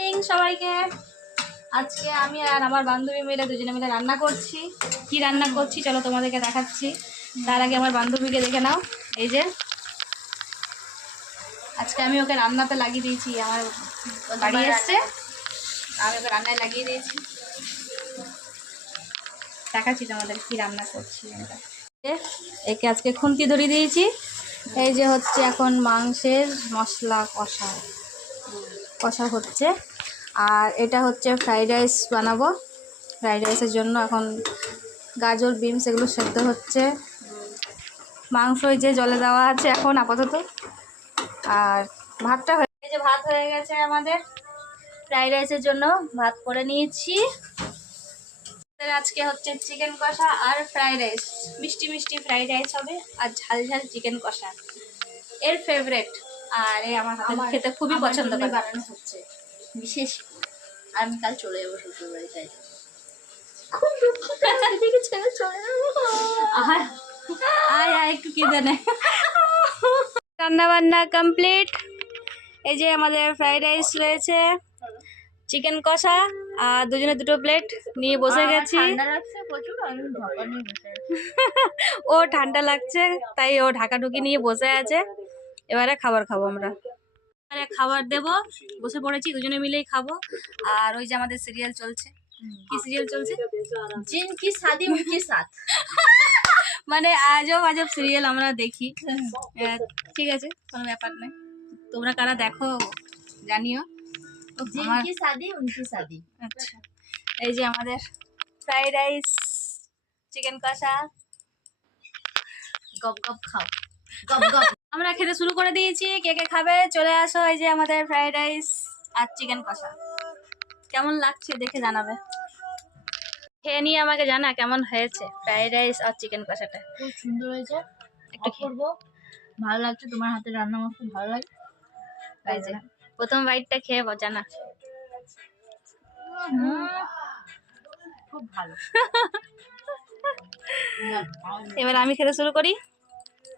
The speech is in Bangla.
মর্নিং সবাইকে। আজকে আমি আর আমার বান্ধবী মিলে দুজনে মিলে রান্না করছি। কি রান্না করছি চলো তোমাদেরকে দেখাচ্ছি। তার আগে আমার বান্ধবীকে দেখে নাও। এই যে আজকে আমি ওকে রান্নাতে লাগিয়ে দিয়েছি, আমার বাড়ি এসছে, আমি ওকে রান্নায় লাগিয়ে দিয়েছি। দেখাচ্ছি তোমাদের কি রান্না করছি। একে আজকে খুন্তি ধরিয়ে দিয়েছি। এই যে হচ্ছে এখন মাংসের মশলা কষা হচ্ছে। আর এটা হচ্ছে ফ্রাইড রাইস বানাবো। ফ্রাইড রাইসের জন্য এখন গাজর বিনস এগুলো সেদ্ধ হচ্ছে। মাংস এই যে জলে দেওয়া আছে এখন আপাতত। আর ভাতটা এই যে ভাত হয়ে গেছে আমাদের। ফ্রাইড রাইসের জন্য ভাত করে নিয়েছি। আজকে হচ্ছে চিকেন কষা আর ফ্রাইড রাইস, মিষ্টি মিষ্টি ফ্রাইড রাইস হবে আর ঝাল ঝাল চিকেন কষা, এর ফেভারিট। আর এই আমার খেতে খুবই পছন্দ করে বানানো হচ্ছে বিশেষ। আমি কাল চলে যাবো শ্বশুর বাড়ি, তাই একটু কি জানে। রান্না বান্না কমপ্লিট। এই যে আমাদের ফ্রাইড রাইস রয়েছে, চিকেন কষা, আর দুজনে দুটো প্লেট নিয়ে বসে গেছি। ও ঠান্ডা লাগছে তাই ও ঢাকাঢুকি নিয়ে বসে আছে। এবারে খাবার খাবো আমরা। এবারে খাবার দেবো, বসে পড়েছি, দুজনে মিলেই খাবো। আর ওই যে আমাদের সিরিয়াল চলছে। কি সিরিয়াল চলছে? জিনকি শাদি উনকি সাথ। মানে আজব আজব সিরিয়াল আমরা দেখি। ঠিক আছে, কোনো ব্যাপার নেই। তোমরা কারা দেখো জানিও। জিনকি শাদি উনকি শাদি। আচ্ছা, এই যে আমাদের ফ্রাইড রাইস, চিকেন কষা, গপ গপ খাও, গপ গপ। আমরা খেতে শুরু করে দিয়েছি। কে কে খাবে চলে আসো। এই যে আমাদের ফ্রাইড রাইস আর চিকেন কষা। কেমন লাগছে দেখে জানাবে। খেয়ে নিয়ে আমাকে জানা কেমন হয়েছে ফ্রাইড রাইস আর চিকেন কষাটা। খুব সুন্দর হয়েছে, একটু করবো। ভালো লাগছে, তোমার হাতের রান্না আমার খুব ভালো লাগে। এই যে প্রথম বাইটটা খেয়ে জানা। খুব ভালো। এবার আমি খেতে শুরু করি।